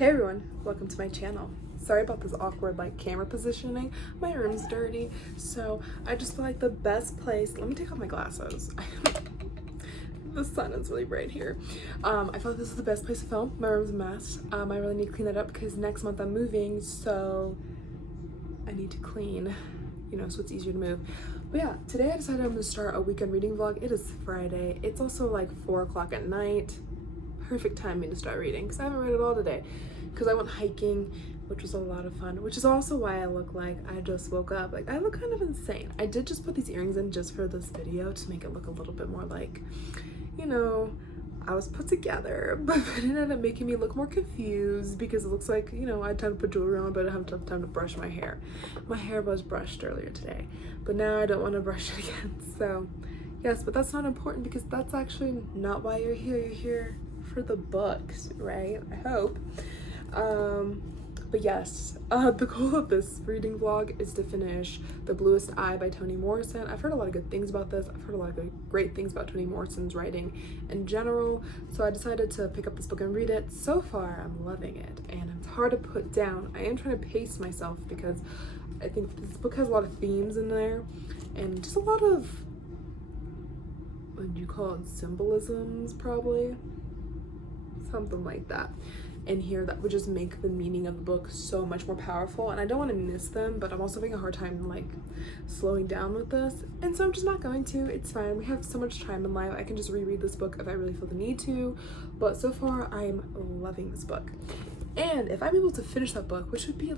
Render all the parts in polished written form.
Hey everyone, welcome to my channel. Sorry about this awkward camera positioning. My room's dirty, so I just feel like the best place, let me take off my glasses. The sun is really bright here. I feel like this is the best place to film. My room's a mess. I really need to clean that up because next month I'm moving, so I need to clean, so it's easier to move. But yeah, today I decided I'm gonna start a weekend reading vlog. It is Friday. It's also like 4 o'clock at night. Perfect timing to start reading because I haven't read it all today because I went hiking, which was a lot of fun, which is also why I look like I just woke up. I look kind of insane. I did just put these earrings in just for this video to make it look a little bit more like, I was put together, but it ended up making me look more confused because it looks like, I had time to put jewelry on, but I haven't had time to brush my hair. My hair was brushed earlier today, but now I don't want to brush it again. So yes, but that's not important because that's actually not why you're here. You're here for the books, right? I hope. But yes, the goal of this reading vlog is to finish The Bluest Eye by Toni Morrison. I've heard a lot of good things about this. I've heard a lot of great things about Toni Morrison's writing in general, so I decided to pick up this book and read it. So far, I'm loving it, and it's hard to put down. I am trying to pace myself because I think this book has a lot of themes in there, and just a lot of, what do you call it, symbolisms, probably? Something like that in here that would just make the meaning of the book so much more powerful, and I don't want to miss them, but I'm also having a hard time slowing down with this, and so I'm just not going to. It's fine. We have so much time in life. I can just reread this book if I really feel the need to, but so far I'm loving this book. And if I'm able to finish that book, which would be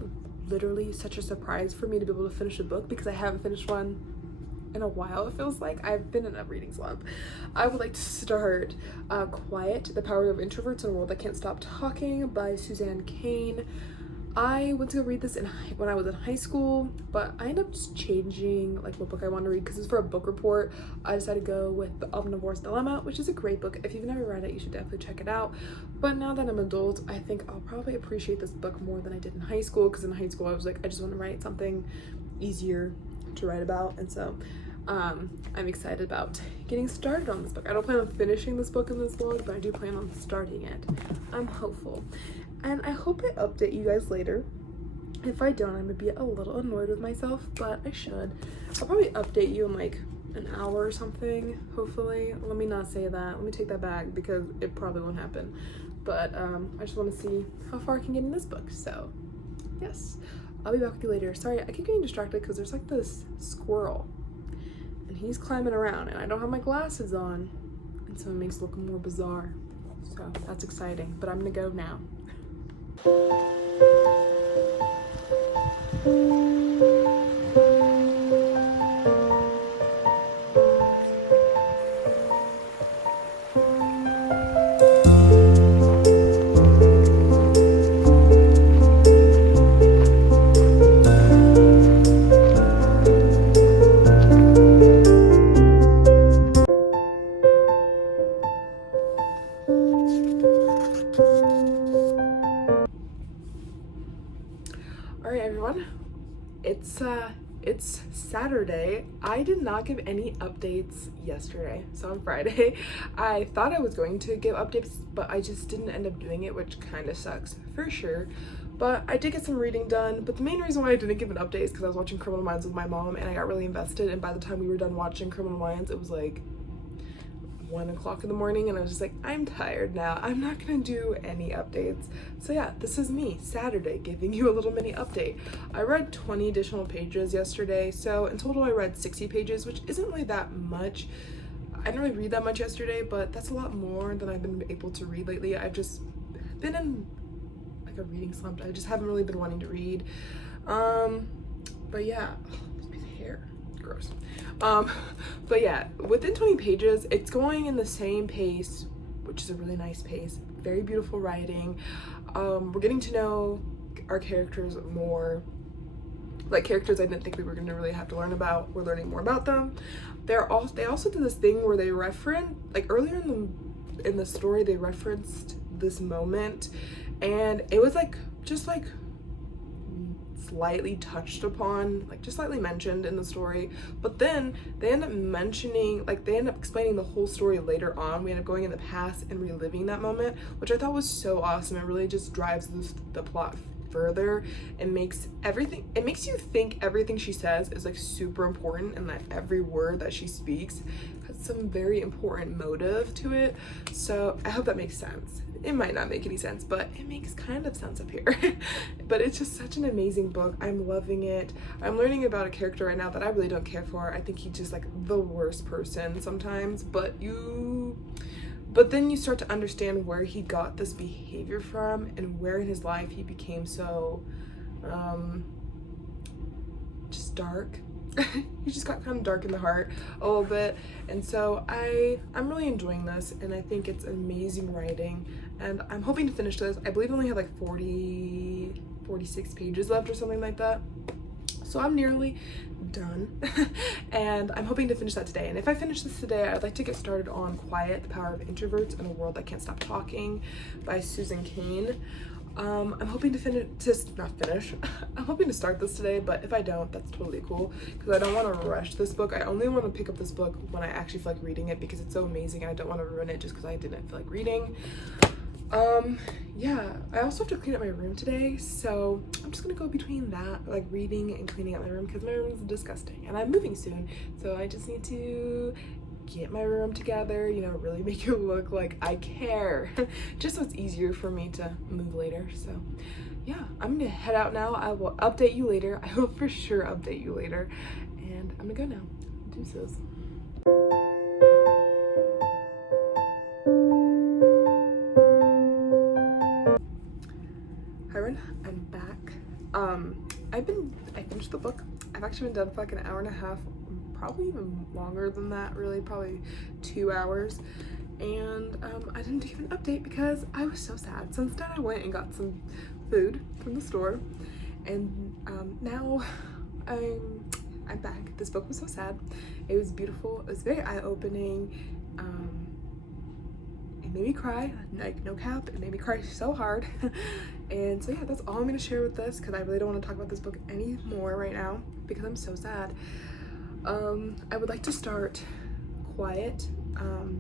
literally such a surprise for me to be able to finish a book because I haven't finished one in a while, it feels like. I've been in a reading slump. I would like to start Quiet, The Power of Introverts in a World That Can't Stop Talking by Suzanne Cain. I went to go read this when I was in high school, but I ended up just changing what book I want to read because it's for a book report. I decided to go with The Omnivore's Dilemma, which is a great book. If you've never read it, you should definitely check it out. But now that I'm an adult, I think I'll probably appreciate this book more than I did in high school, because in high school I was like, I just want to write something easier to write about, and so I'm excited about getting started on this book. I don't plan on finishing this book in this vlog, but I do plan on starting it. I'm hopeful, and I hope I update you guys later. If I don't, I'm gonna be a little annoyed with myself, but I should. I'll probably update you in an hour or something, hopefully. Let me not say that. Let me take that back because it probably won't happen. But I just want to see how far I can get in this book. So yes, I'll be back with you later. Sorry, I keep getting distracted because there's this squirrel and he's climbing around and I don't have my glasses on, and so it makes it look more bizarre. So that's exciting, but I'm gonna go now. Alright everyone, it's Saturday. I did not give any updates yesterday, so on Friday I thought I was going to give updates, but I just didn't end up doing it, which kind of sucks for sure. But I did get some reading done, but the main reason why I didn't give an update is because I was watching Criminal Minds with my mom and I got really invested, and by the time we were done watching Criminal Minds it was 1 o'clock in the morning, and I was just like, I'm tired now. I'm not gonna do any updates. So yeah, this is me, Saturday, giving you a little mini update. I read 20 additional pages yesterday, so in total I read 60 pages, which isn't really that much. I didn't really read that much yesterday, but that's a lot more than I've been able to read lately. I've just been in a reading slump. I just haven't really been wanting to read. But yeah, this piece of hair, gross. But yeah, within 20 pages, it's going in the same pace, which is a really nice pace. Very beautiful writing. We're getting to know our characters more, characters I didn't think we were going to really have to learn about. We're learning more about them. They also did this thing where they reference, earlier in the story, they referenced this moment, and it was just slightly touched upon, like just slightly mentioned in the story, but then they end up mentioning, like they end up explaining the whole story later on. We end up going in the past and reliving that moment, which I thought was so awesome. It really just drives the plot further and makes you think everything she says is like super important, and that every word that she speaks has some very important motive to it. So I hope that makes sense. It might not make any sense, but it makes kind of sense up here. But it's just such an amazing book. I'm loving it. I'm learning about a character right now that I really don't care for. I think he's just like the worst person sometimes, but then you start to understand where he got this behavior from and where in his life he became so just dark. He just got kind of dark in the heart a little bit. And so I'm really enjoying this, and I think it's amazing writing, and I'm hoping to finish this. I believe I only have like 46 pages left or something like that. So I'm nearly done. And I'm hoping to finish that today. And if I finish this today, I'd like to get started on Quiet, The Power of Introverts in a World That Can't Stop Talking by Susan Cain. I'm hoping to I'm hoping to start this today, but if I don't, that's totally cool, because I don't want to rush this book. I only want to pick up this book when I actually feel like reading it, because it's so amazing and I don't want to ruin it just because I didn't feel like reading. Yeah, I also have to clean up my room today, so I'm just gonna go between that, like reading and cleaning up my room, because my room is disgusting and I'm moving soon, so I just need to get my room together, you know, really make it look like I care, just so it's easier for me to move later. So yeah, I'm gonna head out now. I will update you later. I will for sure update you later, and I'm gonna go now. Deuces. Hi everyone, I'm back. I finished the book. I've actually been done for like an hour and a half, probably even longer than that, really, probably 2 hours. And I didn't give an update because I was so sad. So instead I went and got some food from the store, and now I'm back. This book was so sad. It was beautiful. It was very eye-opening. It made me cry, like no cap. It made me cry so hard. And so yeah, that's all I'm gonna share with this, because I really don't want to talk about this book anymore right now because I'm so sad. I would like to start Quiet,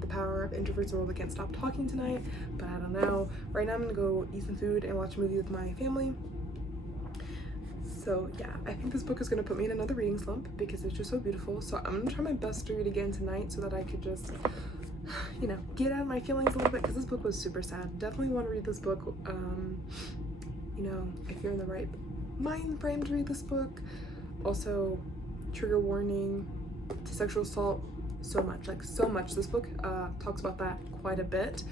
The Power of Introverts in a World That Can't Stop Talking tonight, but I don't know. Right now I'm gonna go eat some food and watch a movie with my family. So yeah, I think this book is gonna put me in another reading slump because it's just so beautiful. So I'm gonna try my best to read again tonight so that I could just, you know, get out of my feelings a little bit, because this book was super sad. Definitely want to read this book, you know, if you're in the right mind frame to read this book. Also, trigger warning to sexual assault, so much. This book talks about that quite a bit,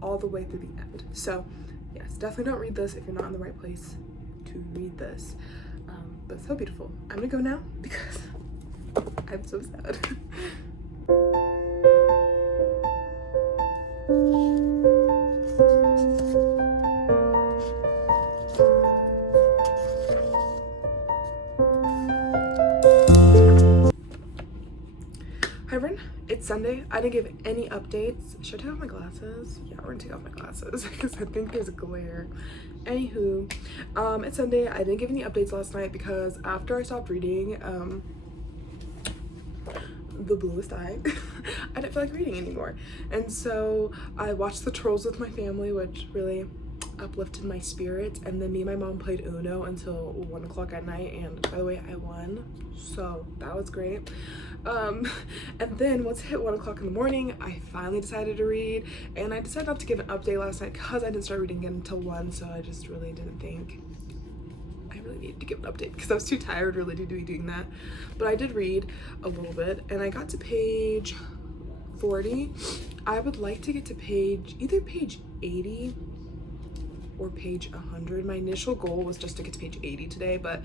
all the way through the end. So yes, definitely don't read this if you're not in the right place to read this. But so beautiful. I'm gonna go now because I'm so sad. Hi everyone, it's Sunday. I didn't give any updates. Should I take off my glasses? Yeah, we're gonna take off my glasses because I think there's glare. Anywho, it's Sunday. I didn't give any updates last night because after I stopped reading The Bluest Eye, I didn't feel like reading anymore. And so I watched The Trolls with my family, which really uplifted my spirits. And then me and my mom played Uno until 1 o'clock at night, and by the way, I won, so that was great. And then once it hit 1 o'clock in the morning, I finally decided to read, and I decided not to give an update last night because I didn't start reading again until 1, so I just really didn't think I really needed to give an update because I was too tired really to be doing that. But I did read a little bit, and I got to page 40. I would like to get to either page 80 or page 100. My initial goal was just to get to page 80 today, but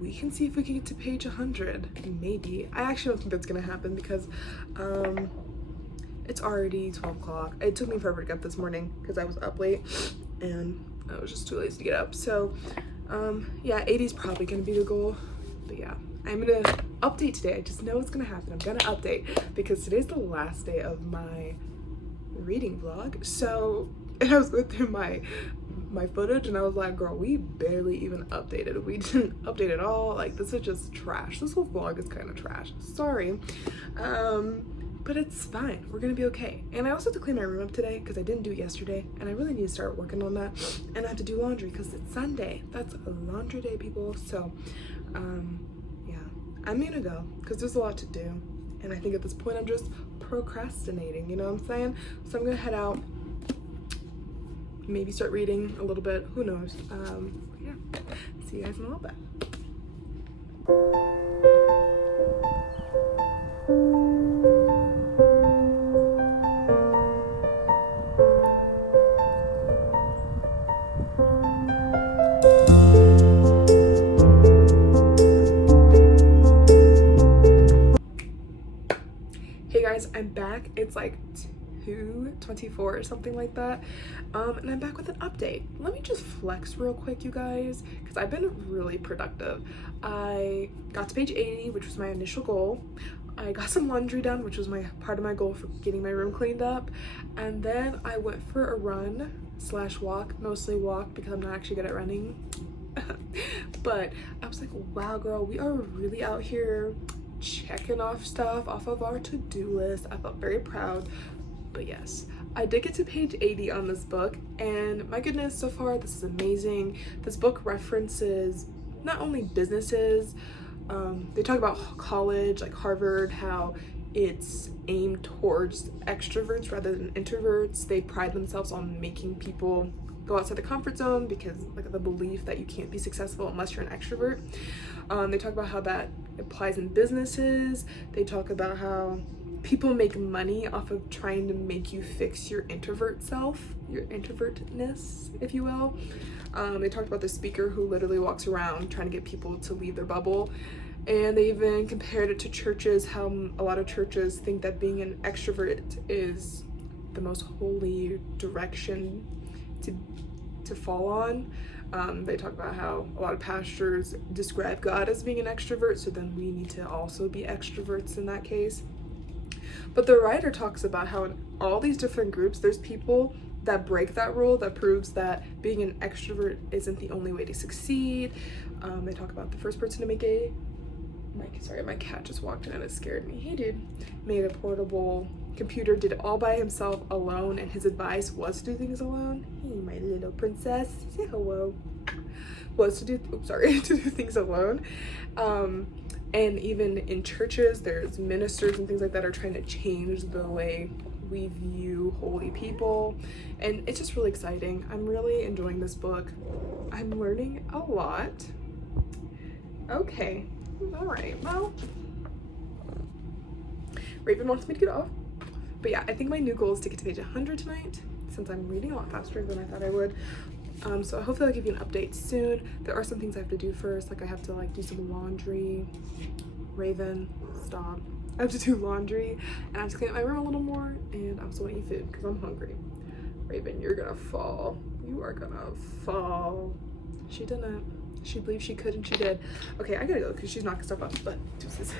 we can see if we can get to page 100, maybe. I actually don't think that's gonna happen because it's already 12 o'clock. It took me forever to get up this morning because I was up late and I was just too lazy to get up. So yeah, 80 is probably gonna be the goal, but yeah, I'm gonna update today. I just know it's gonna happen. I'm gonna update because today's the last day of my reading vlog. So, and I was going through my my footage and I was like, girl, we barely even updated. We didn't update at all. Like, this is just trash. This whole vlog is kind of trash. Sorry. But it's fine. We're gonna be okay. And I also have to clean my room up today because I didn't do it yesterday, and I really need to start working on that. And I have to do laundry because it's Sunday. That's a laundry day, people. So yeah, I'm gonna go because there's a lot to do, and I think at this point I'm just procrastinating, you know what I'm saying? So I'm gonna head out, maybe start reading a little bit, who knows. Yeah, see you guys in a little bit. Hey guys, I'm back. It's like 2:24 or something like that, and I'm back with an update. Let me just flex real quick, you guys, because I've been really productive. I got to page 80, which was my initial goal. I got some laundry done, which was part of my goal for getting my room cleaned up, and then I went for a run / walk, mostly walk because I'm not actually good at running. But I was like, wow, girl, we are really out here checking off stuff off of our to-do list. I felt very proud. But yes, I did get to page 80 on this book, and my goodness, so far this is amazing. This book references not only businesses, they talk about college, like Harvard, how it's aimed towards extroverts rather than introverts. They pride themselves on making people go outside the comfort zone because like the belief that you can't be successful unless you're an extrovert. They talk about how that applies in businesses. They talk about how people make money off of trying to make you fix your introvert self, your introvertness, if you will. They talked about the speaker who literally walks around trying to get people to leave their bubble. And they even compared it to churches, how a lot of churches think that being an extrovert is the most holy direction to fall on. They talk about how a lot of pastors describe God as being an extrovert, so then we need to also be extroverts in that case. But the writer talks about how in all these different groups, there's people that break that rule, that proves that being an extrovert isn't the only way to succeed. They talk about the first person to make my cat just walked in and it scared me. Hey dude. Made a portable computer, did it all by himself alone, and his advice was to do things alone. Hey, my little princess, say hello. Was to do, to do things alone. And even in churches, there's ministers and things like that are trying to change the way we view holy people. And it's just really exciting. I'm really enjoying this book. I'm learning a lot. Okay, all right, well, Raven wants me to get off. But yeah, I think my new goal is to get to page 100 tonight, since I'm reading a lot faster than I thought I would. So hopefully I'll give you an update soon. There are some things I have to do first, like I have to do some laundry. Raven, stop. I have to do laundry, and I have to clean up my room a little more, and I also want to eat food because I'm hungry. Raven, you're gonna fall. You are gonna fall. She didn't. She believed she could, and she did. Okay, I gotta go because she's knocking stuff up, but deuces.